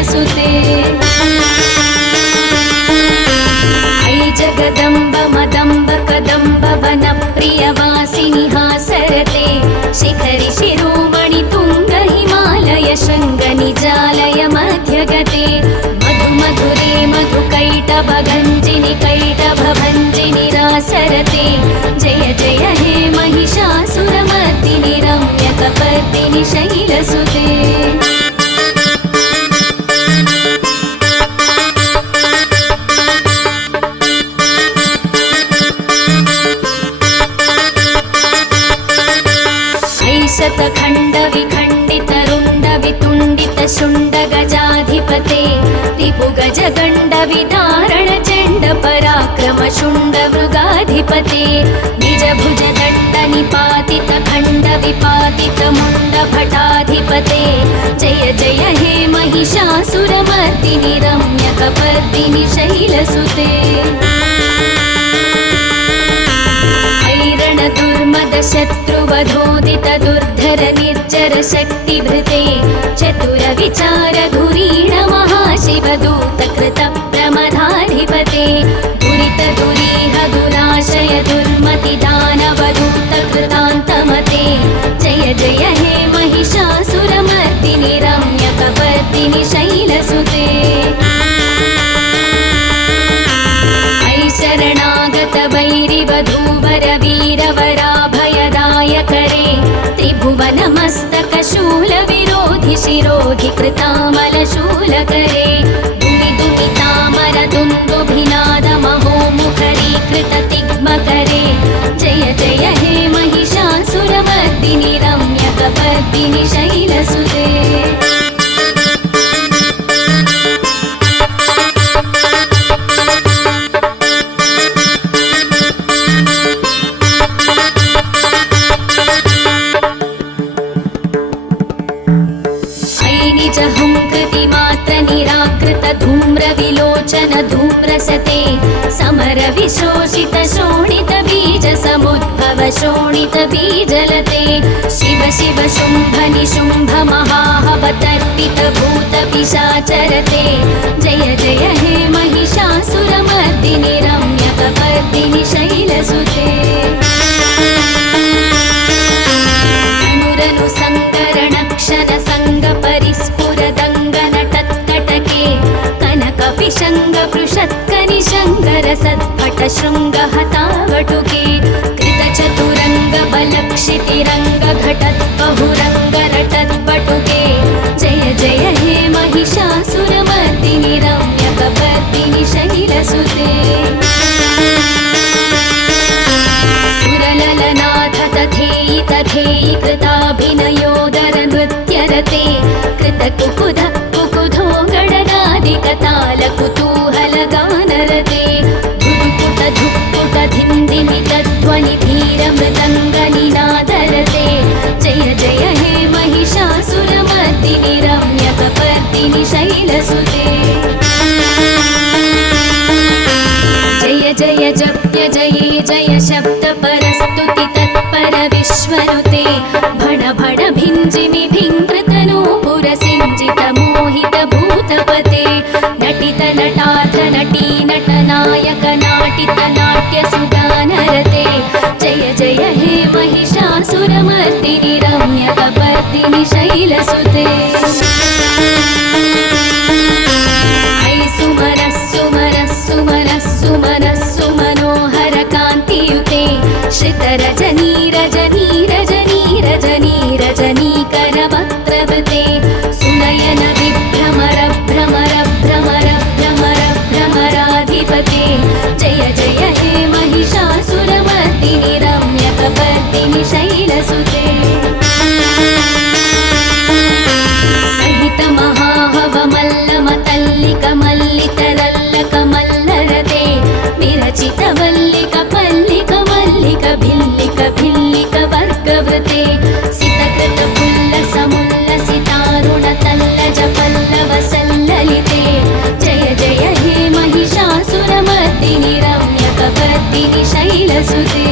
शैलसुते ऐ जगदम्ब मदम्ब कदम्ब वनप्रियवासिनि हासरते शिखरि शिरोमणि तुङ्ग हिमालय शृङ्ग निजालय मध्यगते मधु मधुरे मधुकैटभगञ्जिनि कैटभभञ्जिनि रासरते जय जय हे महिषासुरमर्दिनि रम्यकपर्दिनि शैलसुते शतखण्ड विखण्डित रुण्ड वितुण्डित शुण्ड गजाधिपते रिपुगज गण्ड विदारण चण्ड पराक्रम शुण्ड मृगाधिपते निज भुज दण्ड निपातित खण्ड विपातित मुण्ड भटाधिपते जय जय हे महिषासुरमर्दिनि रम्यकपर्दिनि शैलसुते दुर्मद शत्रुवधोदित दुर्धर निर्जर शक्तिभृते चतुर विचार धुरीण महाशिवदूत कृत प्रमदाधिपते दुरित दुरीह दुराशय दुर्मति दानवदूत कृतान्तमते जय जय हे महिषासुरमर्दिनि रम्यकपर्दिनि शैलसुते शरणागत वैरिवधूवर वीरवराभयदायकरे त्रिभुवनमस्तक शूल विरोधि शिरोधि कृतामल शूलकरे दुमि दुमितामर दुन्दुभिनाद महोमुखरीकृत तिग्मकरे जय जय हे महिषासुरमर्दिनि रम्यकपर्दिनि शैलसुते धूम्र विलोचन धूम्रसते समर विशोषित शोणित बीज समुद्भव शोणित बीजलते शिव शिव शुम्भ निशुम्भ महाहवतर्पित भूत पिशाचरते जय जय हे महिषासुरमर्दिनि रम्यकपर्दिनि शैलसुते अनुरनु संकरण क्षण संग परिस्फुर दङ्गन कनकपिशङ्ग पृषत्कनिशङ्गर सत्पट शृङ्ग हतावटुके कृतचतुरङ्ग बलक्षितिरङ्ग घटत् बहुरङ्ग रटत् पटुके जय जय हे महिषासुरमर्दिनि रम्यकपर्दिनि शैलसुते सुरललनाथ तथेयि तथेयि कृताभिनयोदर नृत्यरते कृतकुकुध कुकुधो गडगादिकताल कुतूहल गानरते धुक्पुट धुक्पुट धिन्धिमित ध्वनि धीर मृदङ्ग निनादरते जय जय हे महिषासुरमर्दिनि रम्यकपर्दिनि शैलसुते जय जय जप्य जये जय शब्द परस्तुति तत्पर विश्वनुते भण भण भिञ्जिमि भिङ्कृतनूपुर सिञ्जित मोहित भूतपते नटित नटार्थ नटी नटनायक नाटित नाट्य सुगानरते जय जय हे महिषासुरमर्दिनि रम्यकपर्दिनि शैलसुते ऐ सुमरः सुमरः सुमरः सुमनः सुमनोहर कान्तियुते श्रितरजनी रजनी रजनी रजनी रजनीकर वक्त्रवृते सुनयन विभ्रमर भ्रमर भ्रमर भ्रमर भ्रमराधिपते जय जय हे महिषासुरमर्दिनि रम्यकपर्दिनि शैलसुते सहित महाहवमल्लमतल्लिक मल्लितरल्लक मल्लरते विरचित वल्लिक पल्लिक मल्लिक भिल्लिक भिल्लिक वर्गवृते सितकृत पुल्लसमुल्लसितारुण तल्लज पल्लव सल्ललिते जय जय हे महिषासुरमर्दिनि रम्यकपर्दिनि शैलसुते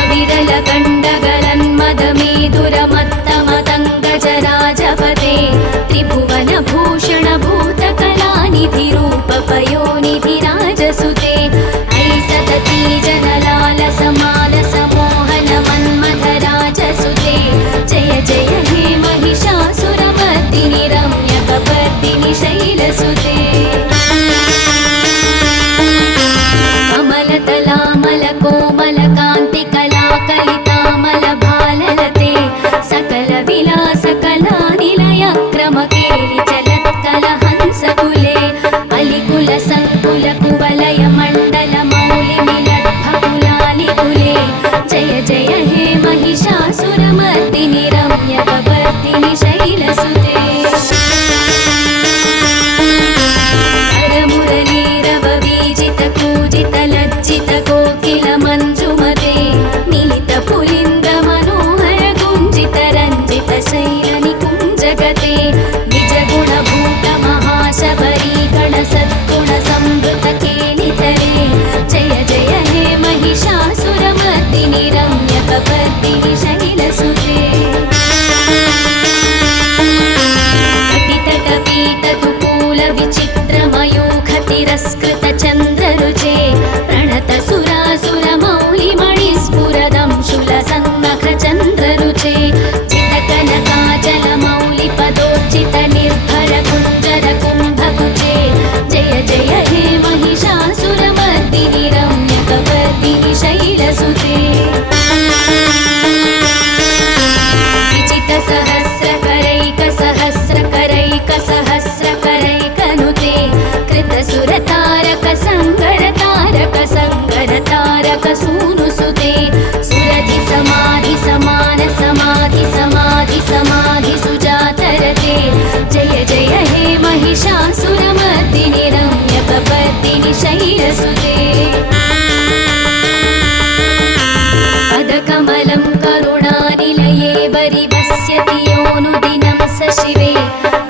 अविरल गण्डगलन्मदमेधुरमत्तमदङ्गजराज तिरस्कृतचन्द्ररुचे प्रणतसुरासुरमौलिमणिस्फुरदं शूलसन्नखचन्द्ररुचे चितकनकाचलमौलिपदोर्चितनिर्भरकुञ्जरकुम्भकुचे जय जय हे महिषासुरमर्दिनि रम्यकपर्दिनि शैलसुते विजितसहस्रकरैकसहस्रकरैकसहस्रकरैकनुते कृतसुरतारकसङ्गरतारकसङ्गरतारकसूनुसुते सुरधिसमाधिसमानसमाधिसमाधिसुजातरते जय जय हे महिषासुरमर्दिनि रम्यकपर्दिनि शैलसुते पदकमलं करुणानिलये वरिवस्यति योऽनुदिनं स शिवे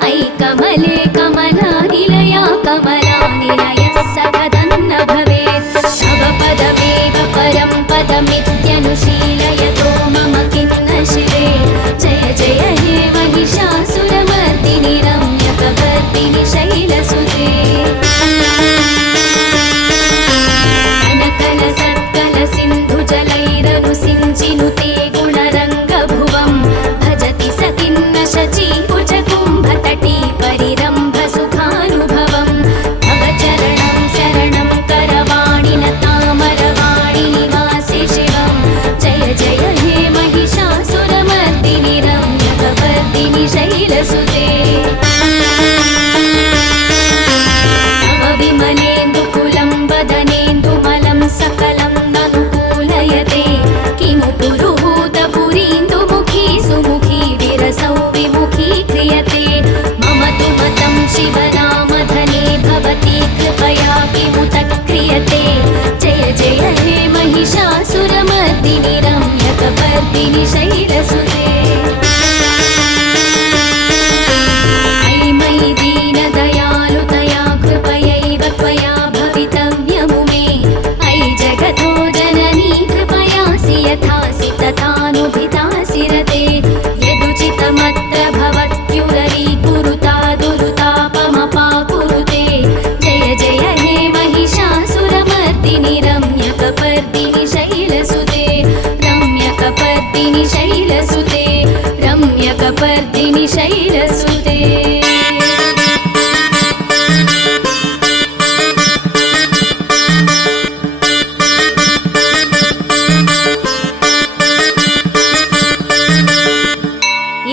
अयि कमले कमलानिलया कमलानिलयः सखदन्न भवेत् तव पदमेव परं पदमित्यनुशीलयतो मम किन्न शिवे जय जय हे महिषासुरमर्दिनि रम्यकपर्दिनि शैलसुते सिञ्चिनुते गुणरङ्गभुवं भजति सतिन्न शचीकुचकुम्भतटी परिरम्भसुखानुभवं तव चरणं शरणं करवाणि तामरवाणि निवासि शिवं जय जय हे महिषासुरमर्दिनि रम्यकपर्दिनि शैलसुते तव विमलेन्दुकुलं वदनेन्दुमलं सकलं ननुकूलयते किमु पुरुहूतपुरीन्दुमुखी सुमुखी विरसौ विमुखी क्रियते मम तु मतं शिवनामधने भवती कृपया किमुत क्रियते जय जय हे महिषासुरमर्दिनि रम्यकपर्दिनि शैलसुते अयि मयि दीनदयालुतया कृपयैव त्वया भवितव्यमु मे अयि जगतो जननी कृपयासि यथासि तथानुभितासि रते यदुचितमत्र भवत्युररीकुरुता दुरुतापमपाकुरुते जय जय हे महिषासुरमर्दिनि रम्यकपर्दिनि शैलसुते रम्यकपर्दिनि शैलसुते रम्यकपर्दिनि शैलसुते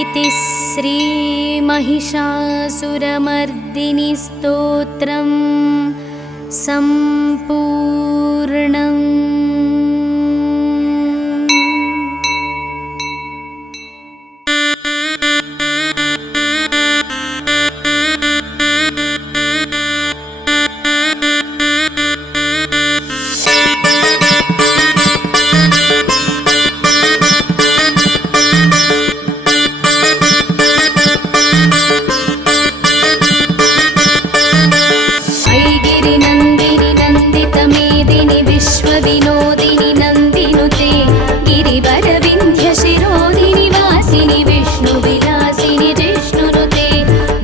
इति श्री महिषासुरमर्दिनि स्तोत्रं सम्पूर्णम्। विश्वविनोदिनि नन्दिनुते गिरिवरविन्ध्यशिरोदिनि वासिनि विष्णुविलासिनि जिष्णुनुते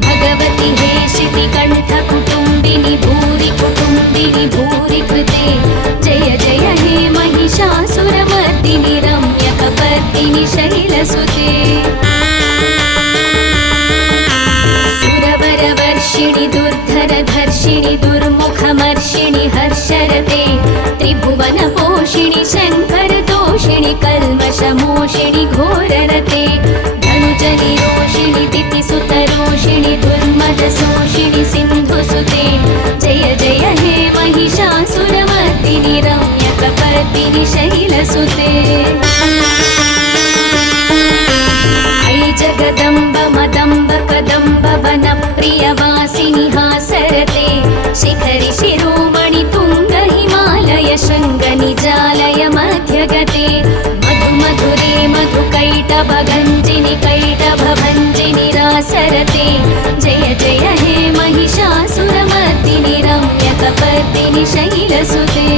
भगवति हे शितिकण्ठकुटुम्बिनि भूरि कुटुम्बिनि भूरि कृते जय जय हे महिषासुरमर्दिनि रम्यकपर्दिनि शैलसुते सुरवरवर्षिणि दुर्धरधर्षिणि दुर्मुखमर्षिणि हर्षरते त्रिभुवनपोषिणि शङ्करतोषिणि कल्मषमोषिणि घोररते धनुजनिरोषिणि दितिसुतरोषिणि दुर्मदशोषिणि सिन्धुसुते जय जय हे महिषासुरमर्दिनि रम्यकपर्दिनि शैलसुते अयि जगदम्ब मदम्ब कदम्ब वनप्रियवासिनि हासरते शिखरि शिरोमणि तुङ्ग हिमालय शृङ्गनिजालय मध्यगते मधु मधुरे मधुकैटभगञ्जिनि कैटभभञ्जिनि रासरते जय जय हे महिषासुरमर्दिनि रम्यकपर्दिनि शैलसुते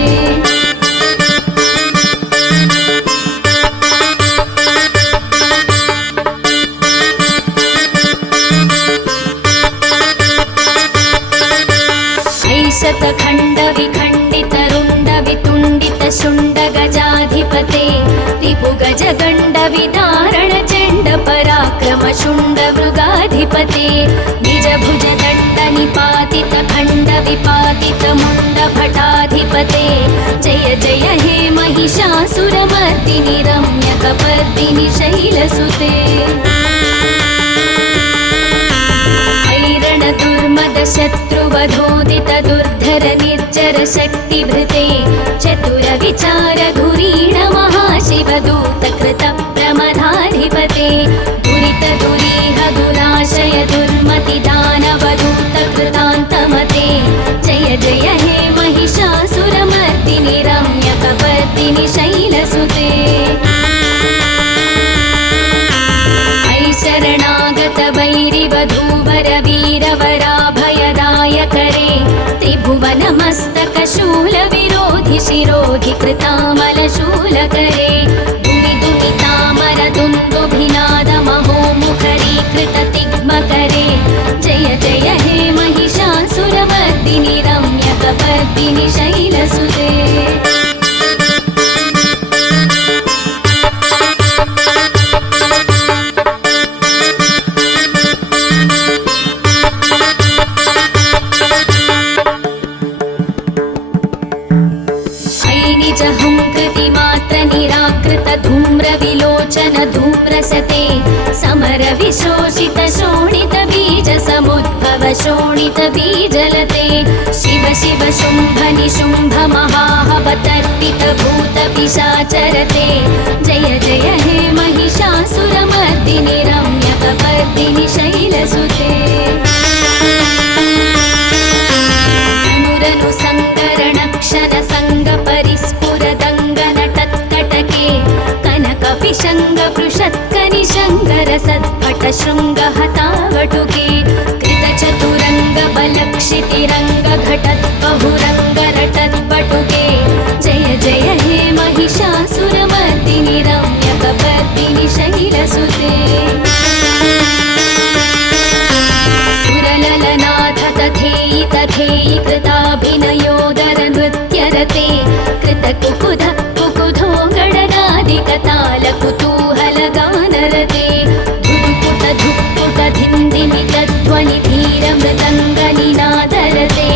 शतखण्डविखण्डितरुण्डवितुण्डितशुण्डगजाधिपते रिपुगजगण्डविदारणचण्डपराक्रमशुण्डमृगाधिपते निजभुजदण्डनिपातितखण्डविपातितमुण्डभटाधिपते जय जय हे महिषासुरमर्दिनि रम्यकपर्दिनि शैलसुते दुर्मदशत्रुवधोदित दुर्धर निर्जर शक्तिभृते चतुरविचारधुरीण महाशिवदूत कृत प्रमदाधिपते दुरित दुरीह दुराशय दुर्मति दानवदूत कृतान्तमते जय जय हे महिषासुरमर्दिनि रम्यकपर्दिनि शैलसुते शरणागत वैरिवधूवर वीरवराभयदायकरे त्रिभुवनमस्तकशूलविरोधि शिरोधि कृतामलशूलकरे दुमिदुमितामरदुन्दुभिनादमहोमुखरीकृततिग्मकरे जय जय हे महिषासुरमर्दिनि रम्यकपर्दिनि शैलसुते धूम्रविलोचन धूम्रसते समर विशोषित शोणित बीज समुद्भव शोणित बीजलते शिव शिव शुम्भ निशुम्भ महाहवतर्पित भूत पिशाचरते जय जय हे महिषासुरमर्दिनि रम्यकपर्दिनि शैलसुते अनुरनु सङ्करणक्षण सङ्गपरिस्फुरदङ्गनटत्कटके कनकपिशङ्गपृषत्कनिशङ्करसद्भट शृङ्गहतावटुके कृतचतुरङ्गबलक्षितिरङ्गघटद्बहुरङ्गरटद्बटुके जय जय हे महिषासुरमर्दिनि रम्यकपर्दिनि शैलसुते सुरललनाथ तथेयि तथेयि कृताभिनयोदर नृत्यरते कृतकुकुध कुकुधो गणनादिकताल कुतूहलगानरते धुक्पुट धुक्पुट धिन्दिमितध्वनि धीरमृदङ्गनिनादरते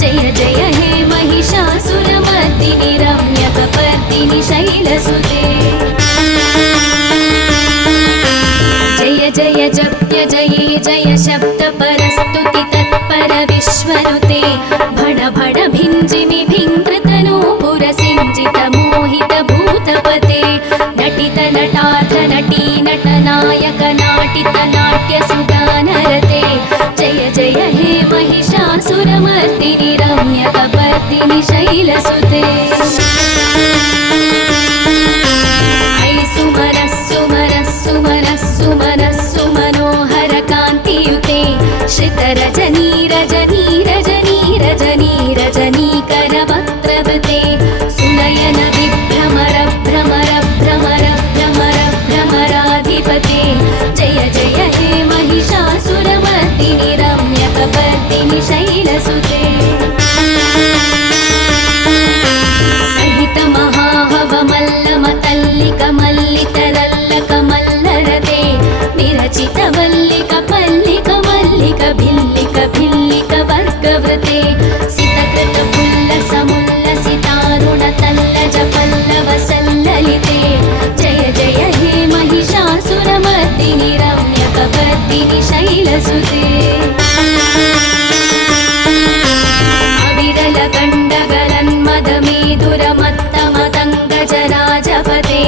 जय जय हे महिषासुरमर्दिनि रम्यकपर्दिनि शैलसुते जय जय जप्य जये जय शब्द परस्तुति तत्पर विश्वनुते भण भण भिञ्जिमि भिङ्कृतनूपुर सिञ्जित मोहित भूतपते नटित नटार्थ नटी नटनायक नाटित नाट्य सुगानरते जय जय हे महिषासुरमर्दिनि रम्यकपर्दिनि शैलसुते सुमनस्सु मनोहर कान्तियुते श्रितरजनी रजनी रजनी रजनी रजनीकरवक्त्रवृते सुनयन विभ्रमर भ्रमर भ्रमर भ्रमर भ्रमराधिपते जय जय हे महिषासुरमर्दिनि रम्यकपर्दिनि शैलसुते सहित महाहवमल्लमतल्लिकमल्लितरल्लकमल्लरते विरचित वल्लिक पल्लिक मल्लिक भिल्लिक भिल्लिक वर्गवृते सितकृत पुल्लसमुल्लसितारुण तल्लज पल्लव सल्ललिते जय जय हे महिषासुरमर्दिनि रम्यकपर्दिनि शैलसुते अविरल गण्डगलन्मदमेदुरमत्तमदङ्गजराजपते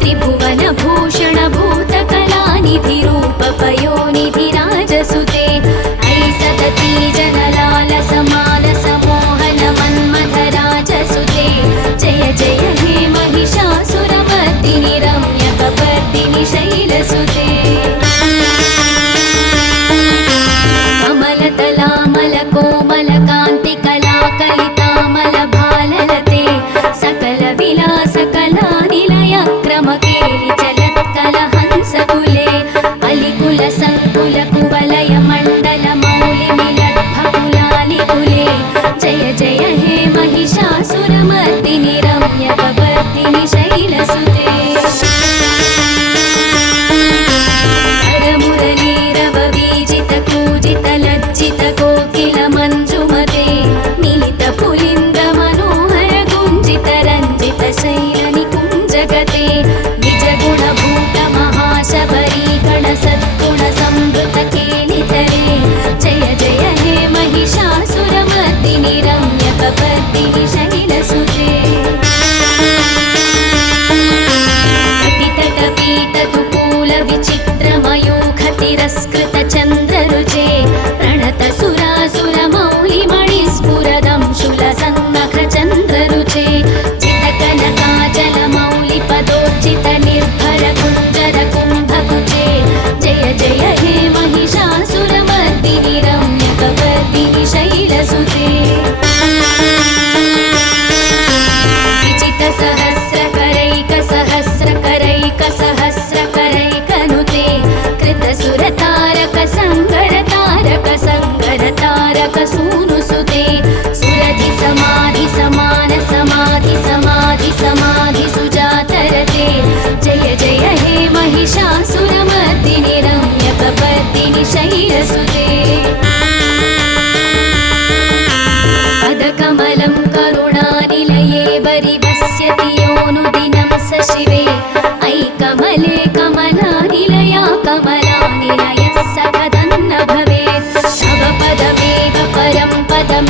त्रिभुवनभूषण भूतकलानिधिरूपपयोनिधिराजसुते ऐसतती जनलालसमालसमोहन मन्मथराजसुते जय जय हे महिषासुरमर्दिनि रम्यकपर्दिनि शैलसुते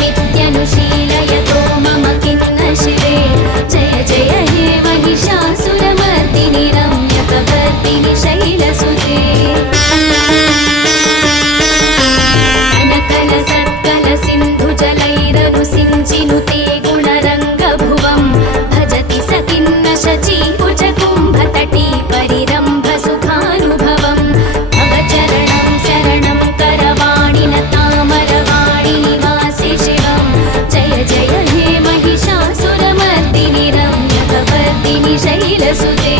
नित्यमित्यनुशीलयतो मम खिन्न शिवे जय जय हे महिषासुरमर्दिनि रम्यकपर्दिनि शैलसुते कनकल सिन्धुजलैरनुसिञ्चिनुते गुणरङ्गभुवं भजति स खिन्न शचीभुजकुम्भतटी परिरम्भसुखानुभवं भव चरणं शरणं करवाणिन तामरवाणि निवासि शिवं जय जय हे महिषासुरमर्दिनि रम्यकपर्दिनि शैलसुते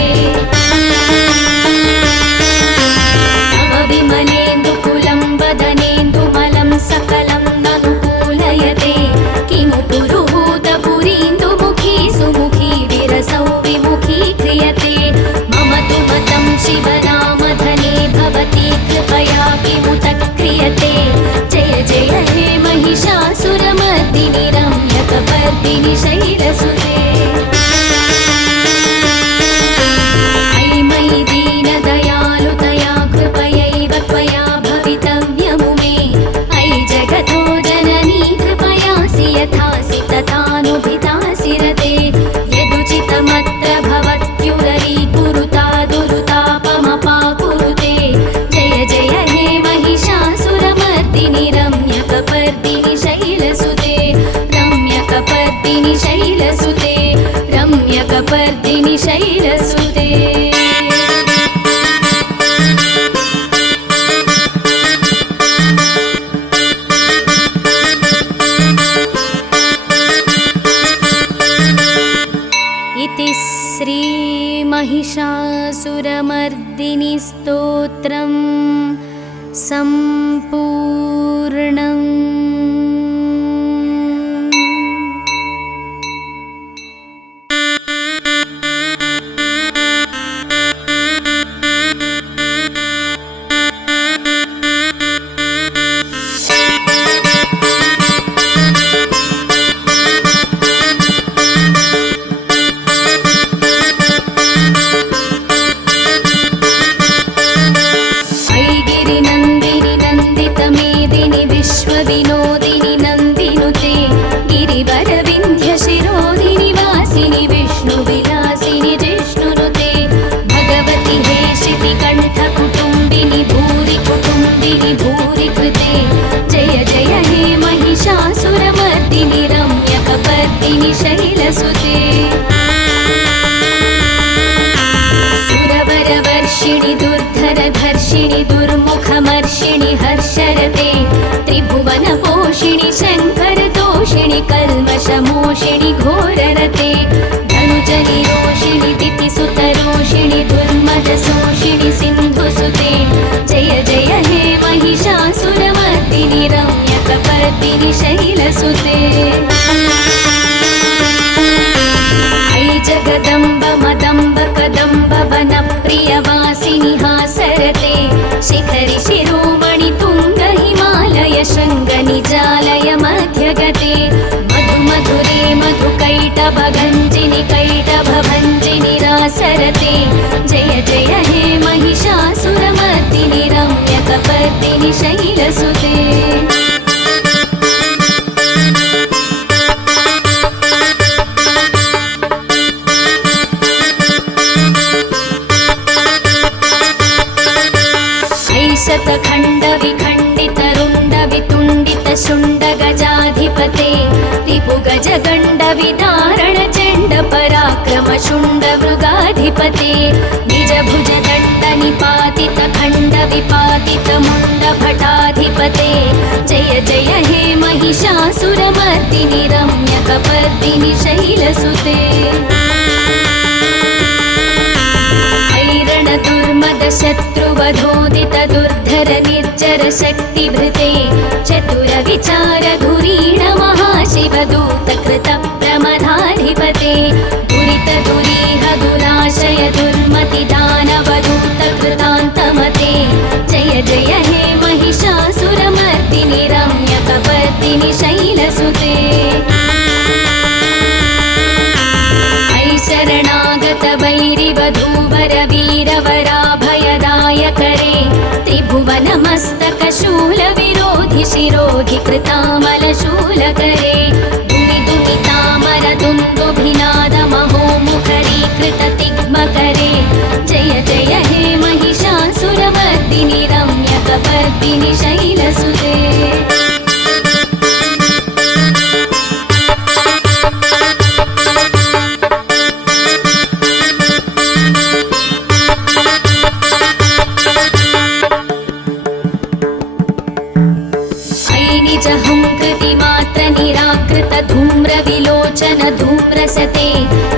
तव विमलेन्दुकुलं वदनेन्दुमलं सकलं ननुकूलयते किमु पुरुहूतपुरीन्दुमुखी सुमुखी विरसौ विमुखी क्रियते मम तु मतं शिवनामधने भवती कृपया किमुत क्रियते जय जय हे महिषासुरमर्दिनि रम्यकपर्दिनि शैलसुते अयि मयि दीनदयालुतया कृपयैव त्वया भवितव्यमु मे अयि जगतो जननी कृपयासि यथासि तथानुभितासि रते यदुचितमत्र भवत्युदरीकुरुता दुरुतापमपाकुरुते जय जय हे महिषासुरमर्दिनि रम्यकपर्दिनि शैलसुते रम्यकपर्दिनि शैलसुते रम्यकपर्दिनि शैलसुते इति श्री महिषासुरमर्दिनि स्तोत्रं सम्पूर्णम्। विनोदिनि नन्दिनुते गिरिवरविन्ध्यशिरोधिनि वासिनि विष्णुविलासिनि जिष्णुनुते भगवति हे शितिकण्ठकुटुम्बिनि भूरि कुटुम्बिनि भूरि कृते जय जय हे महिषासुरमर्दिनि रम्यकपर्दिनि शैलसुते सुरवरवर्षिणि दुर्धरधर्षिणि दुर्मुखमर्षिणि हर्षरते त्रिभुवनपोषिणि शङ्करतोषिणि कल्मषमोषिणि घोररते धनुजनिरोषिणि दितिसुतरोषिणि दुर्मदशोषिणि सिन्धुसुते जय जय हे महिषासुरमर्दिनि रम्यकपर्दिनि शैलसुते अयि जगदम्ब मदम्ब कदम्ब वनप्रियवासिनि हासरते शिखरि शिरोमणि तुङ्ग हिमालय शृङ्गनिजालय मध्यगते मधु मधुरे मधुकैटभगञ्जिनि कैटभभञ्जिनि रासरते जय जय हे महिषासुरमर्दिनि रम्यकपर्दिनि शैलसुते शतखण्डविखण्डितरुण्डवितुण्डितशुण्डगजाधिपते रिपुगजगण्डविदारणचण्डपराक्रमशुण्डमृगाधिपते निजभुजदण्डनिपातितखण्डविपातितमुण्डभटाधिपते जय जय हे महिषासुरमर्दिनि रम्यकपर्दिनि शैलसुते दुर्मदशत्रुवधोदित दुर्धर निर्जर शक्तिभृते चतुरविचारधुरीण महाशिवदूतकृत प्रमदाधिपते दुरित दुरीह दुराशय दुर्मतिदानवदूतकृतान्तमते जय जय हे महिषासुरमर्दिनि रम्यकपर्दिनि शैलसुते शरणागत वैरिवधूवर वीरवराभयदायकरे त्रिभुवनमस्तकशूलविरोधि शिरोधि कृतामलशूल मूलकरे दुमिदुमितामरदुन्दुभिनादमहोमुखरीकृततिग्मकरे जय जय हे महिषासुरमर्दिनि रम्यकपर्दिनि शैलसुते धूम्रविलोचन धूम्रसते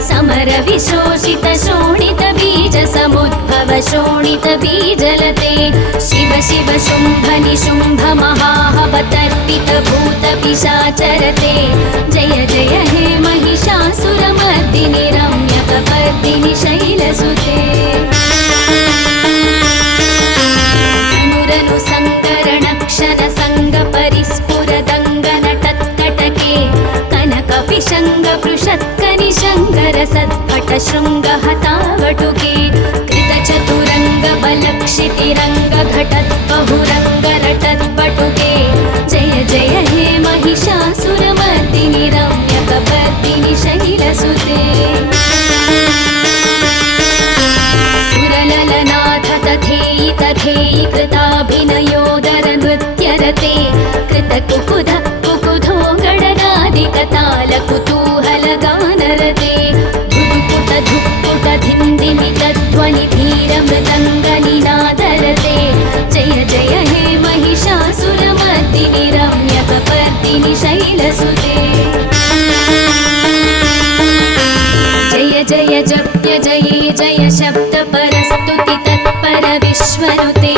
समरविशोषित शोणित बीज समुद्भव शोणित बीजलते शिव शिव शुम्भ निशुम्भ महाहवतर्पित भूत पिशाचरते जय जय हे महिषासुरमर्दिनि रम्यकपर्दिनि शैलसुते अनुरनु सङ्करणक्षण शृङ्गहतावटुके कृतचतुरङ्गबलक्षितिरङ्गघटद्बहुरङ्गरटद्बटुके जय जय हे महिषासुरमर्दिनि रम्यकपर्दिनि शैलसुते सुरललनाथ तथेयि तथेयि कृताभिनयोदरनृत्यरते कृतकुकुध कुकुधो गणनादिकतालकुतूहलगानरते ध्वनिधीरमृदङ्गनिनादरते जय जय हे महिषासुरमर्दिनि रम्यकपर्दिनि शैलसुते जय जय जप्य जये जय शब्द परस्तुति तत्पर विश्वनुते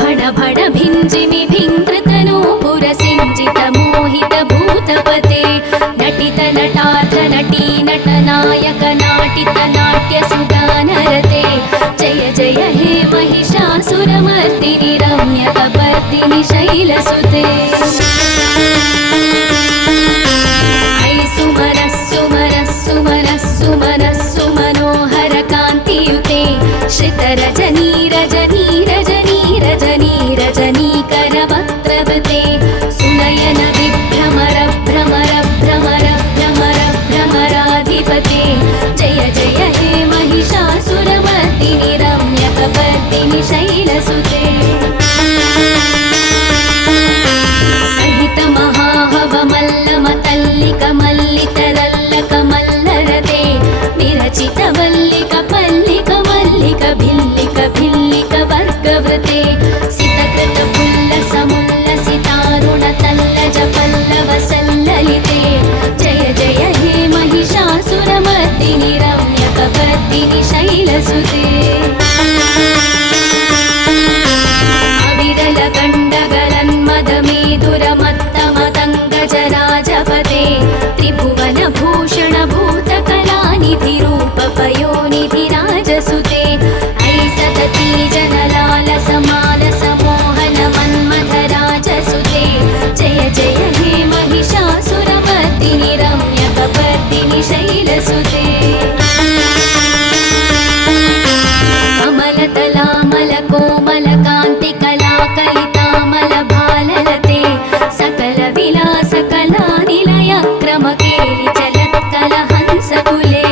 भण भण भिञ्जिमि भिङ्कृतनो पुरसिञ्जित मोहित भूतपते नटित नटार्थ नटी नटनायक नाटित नाट्य सुगानरते जय जय हे महिषासुरमर्दिनि रम्यकपर्दिनि शैलसुते ऐ सुमनः सुमनः सुमनः सुमनः सुमनोहर कान्तियुते श्रितरजनी रजनी रजनी रजनी रजनीकरवक्त्रवृते सुनयन विभ्रमर भ्रमर भ्रमर भ्रमर भ्रमराधिपते जय जय हे महिषासुरमर्दिनि रम्यकपर्दिनि शैलसुते सहित महाहवमल्लमतल्लिकमल्लितरल्लकमल्लरते विरचित वल्लिक पल्लिक मल्लिक भिल्लिक भिल्लिक वर्गवृते सितकृत पुल्लसमुल्लसितारुण तल्लज पल्लव सल्ललिते जय जय हे महिषासुरमर्दिनि रम्यकपर्दिनि शैलसुते अविरल गण्डगलन्मदमेधुरमत्तमतङ्गजराजपते त्रिभुवन भूषण भूतकलानिधि रूप पयोनिधि राजसुते ऐ सतती जनलाल समालस मोहन मन्मथ राजसुते जय जय हे महिषासुरमर्दिनि रम्यकपर्दिनि शैलसुते कमलतलामल कोमल कान्ति कलाकलितामल भाललते सकल विलास कलानिलय क्रमकेलि चलत्कल हंसकुले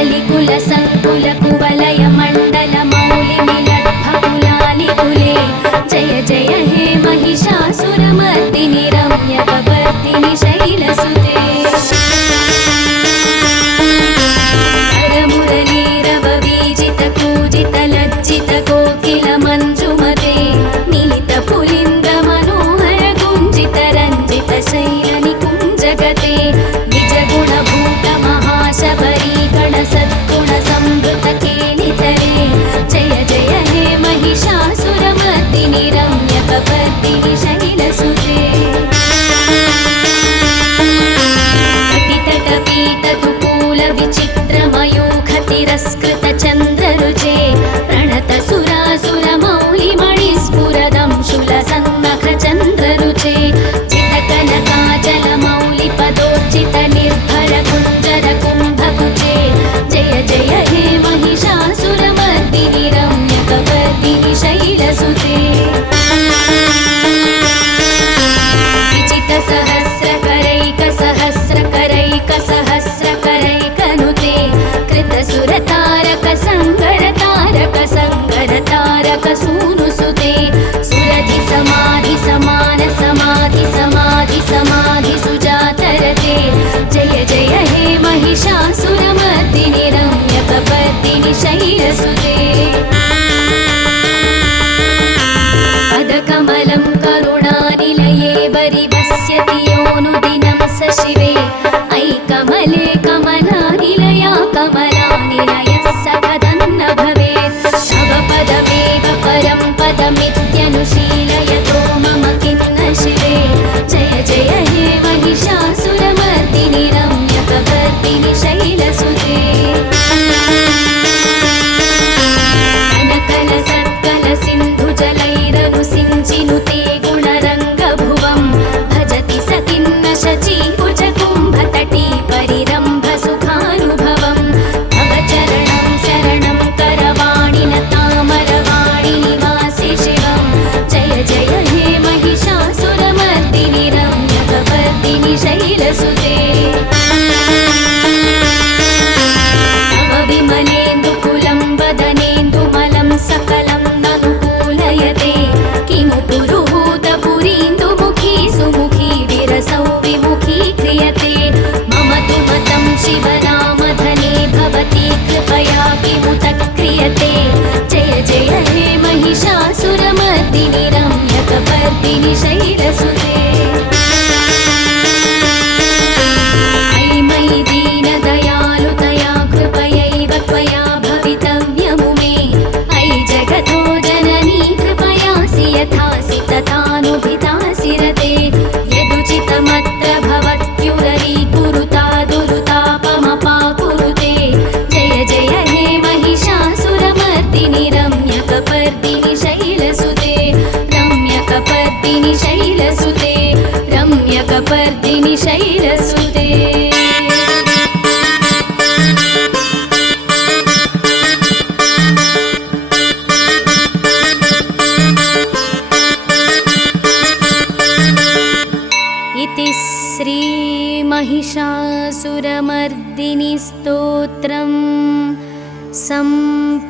अलिकुल संकुल कुवलय मण्डल मौलि मिलद्भकुलानि कुले जय जय हे महिषासुरमर्दिनि रम्यकपर्दिनि शैलसुते मुरलीरववीजित कूजित लज्जित कोकिल मञ्जुमते मिलित पुलिन्द्र मनोहर गुञ्जित रञ्जित शैलनिकुञ्जगते निजगुणभूत महाशबरी गण सद्गुण संवृत केलितरे जय जय हे महिषासुरमर्दिनि रम्यकपर्दिनि शैलसुते कटितटपीतकुकूल विचित्रमयूखतिरस्कृत चन्द्ररुचे प्रणत सुरासुरमौलिमणिस्फुरदं शूलसन्नख चन्द्ररुचे चितकनकाचलमौलिपदोर्जित सूनुसुते सुरधि समाधि समान समाधि समाधि समाधि सुजातरते जय जय हे महिषासुरमर्दिनि रम्यकपर्दिनि शैलसुते पदकमलं करुणानिलये वरिवस्यति योऽनुदिनं स शिवे अयि कमले कमलानिलया कमलानिलयः स कथन्न भवेत् तव पदमेव परं पदमित्यनुशीलयतो मम किं न शिवे जय जय हे महिषासुरमर्दिनि रम्यकपर्दिनि शैलसुते सिञ्चिनुते गुणरङ्गभुवं भजति स किन्न शचीकुचकुम्भतटी परिरम्भसुखानुभवं तव चरणं शरणं करवाणि न तामरवाणि निवासि शिवं जय जय हे महिषासुरमर्दिनि रम्यकपर्दिनि शैलसुते तव विमलेन्दुकुलं वदनेन्दुमलं सकलं ननुकूलयते किमु पुरुहूतपुरीन्दुमुखी सुमुखी विरसौ विमुखी क्रियते मम तु मतं शिवनामधने भवती कृपया किमुत क्रियते जय जय हे महिषासुरमर्दिनि रम्यकपर्दिनि शैलसुते अयि मयि दीनदयालुतया कृपयैव त्वया भवितव्यमु मे अयि जगतो जननी कृपयासि यथासि तथानुभितासि रते यदुचितमत्र भवत्युररीकुरुता दुरुतापमपाकुरुते जय जय हे महिषासुरमर्दिनि रम्यकपर्दिनि शैलसुते रम्यकपर्दिनि शैलसुते रम्यकपर्दिनि शैलसुते इति श्री महिषासुरमर्दिनि स्तोत्रं सम्पूर्णम्।